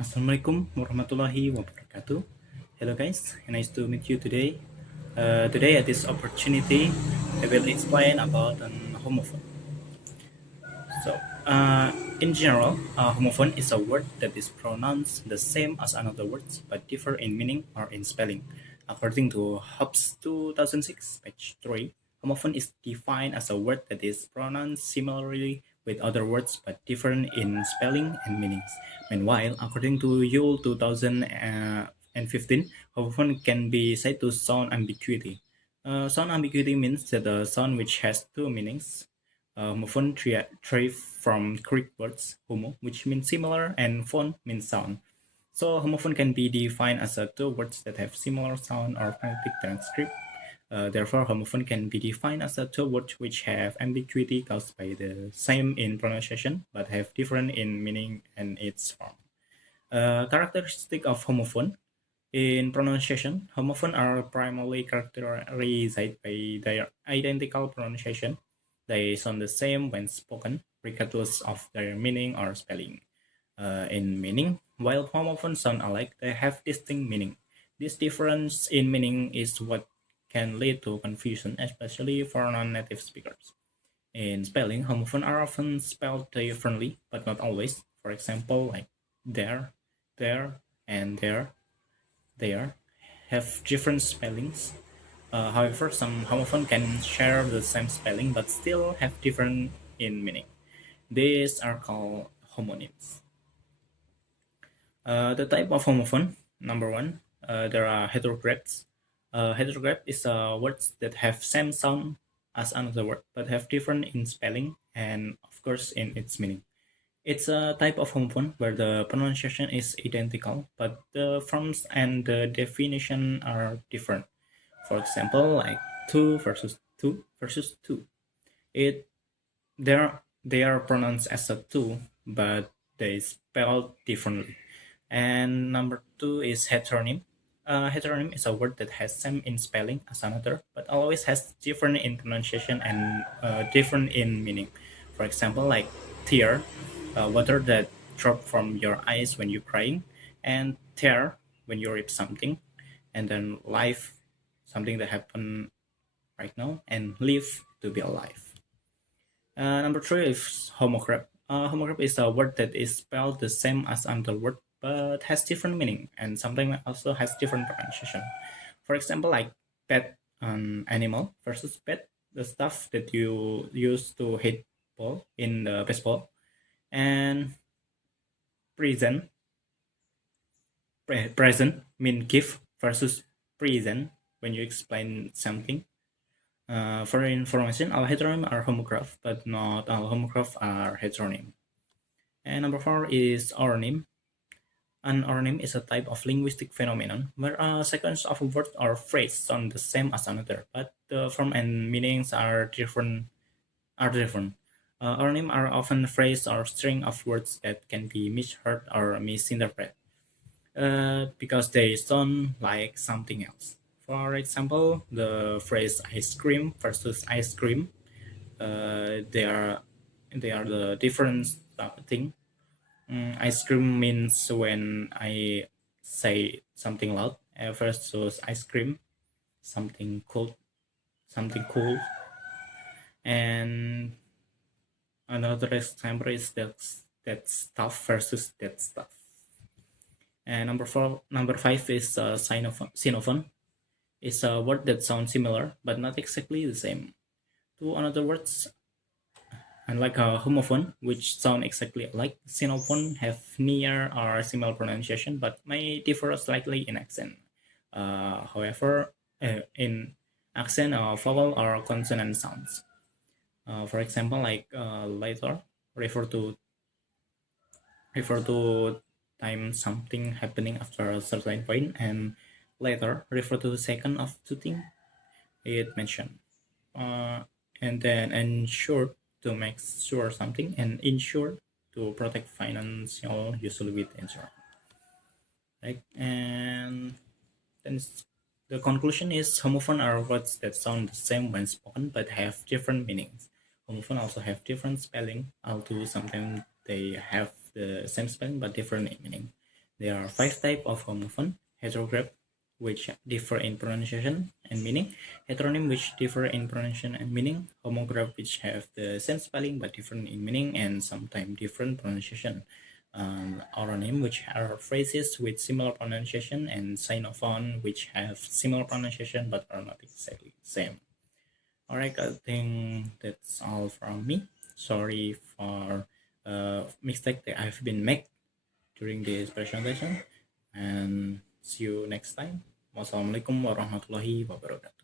Assalamualaikum warahmatullahi wabarakatuh. Hello guys, nice to meet you today. Today at this opportunity, I will explain about an homophone. So, in general, a homophone is a word that is pronounced the same as another word but differ in meaning or in spelling. According to Hobbes 2006, page 3, homophone is defined as a word that is pronounced similarly with other words but different in spelling and meanings. Meanwhile, according to Yule 2015, homophone can be said to sound ambiguity. Sound ambiguity means that a sound which has two meanings. Homophone derive from Greek words homo, which means similar, and phone means sound. So homophone can be defined as two words that have similar sound or phonetic transcript. Therefore, homophone can be defined as two words which have ambiguity caused by the same in pronunciation but have different in meaning and its form. Characteristic of homophone in pronunciation, homophones are primarily characterized by their identical pronunciation. They sound the same when spoken, regardless of their meaning or spelling. In meaning, while homophones sound alike, they have distinct meaning. This difference in meaning is what can lead to confusion, especially for non-native speakers. In spelling, homophones are often spelled differently, but not always. For example, like there, and there have different spellings. However, some homophones can share the same spelling but still have different in meaning. These are called homonyms. The type of homophone, number one, there are heterographs. Heterograph is words that have same sound as another word but have different in spelling and of course in its meaning. It's a type of homophone where the pronunciation is identical, but the forms and the definition are different. For example, like two versus two. It they are pronounced as a two, but they spell differently. And number two is heteronym. Heteronym is a word that has same in spelling as another, but always has different in pronunciation and different in meaning. For example, like tear, water that drop from your eyes when you're crying, and tear when you rip something, and then life, something that happened right now, and live to be alive. Number three is homograph. Homograph is a word that is spelled the same as another word but has different meaning and sometimes also has different pronunciation. For example, like pet, an animal versus pet, the stuff that you use to hit ball in the baseball, and present, present mean gift versus present when you explain something. For information, all heteronym are homograph, but not all homograph are heteronym. And number four is oronym. An oronym is a type of linguistic phenomenon where a sequence of words or phrases sound the same as another, but the form and meanings are different. Oronym are often phrases or string of words that can be misheard or misinterpreted because they sound like something else. For example, the phrase ice cream versus ice cream, they are the different thing. Ice cream means when I say something loud versus ice cream, something cool, something cool. And another example is that stuff versus that stuff. And number five is xenophone. It's a word that sounds similar but not exactly the same. Two another words, unlike a homophone, which sound exactly alike, xenophone have near or similar pronunciation but may differ slightly in accent. However, in accent or vowel or consonant sounds. For example, like later refer to refer to time something happening after a certain point, and later refer to the second of two things it mentioned. Uh, and then ensure to make sure something, and insure to protect financial, usually with insurance. Right? And then the conclusion is homophone are words that sound the same when spoken but have different meanings. Homophone also have different spelling, although sometimes they have the same spelling but different meaning. There are five types of homophone: heterograph, which differ in pronunciation and meaning; heteronym, which differ in pronunciation and meaning; homograph, which have the same spelling but different in meaning and sometimes different pronunciation; oronym, which are phrases with similar pronunciation; and sinophone, which have similar pronunciation but are not exactly the same. Alright, I think that's all from me. Sorry for mistake that I've been made during this presentation, and see you next time. Wassalamualaikum warahmatullahi wabarakatuh.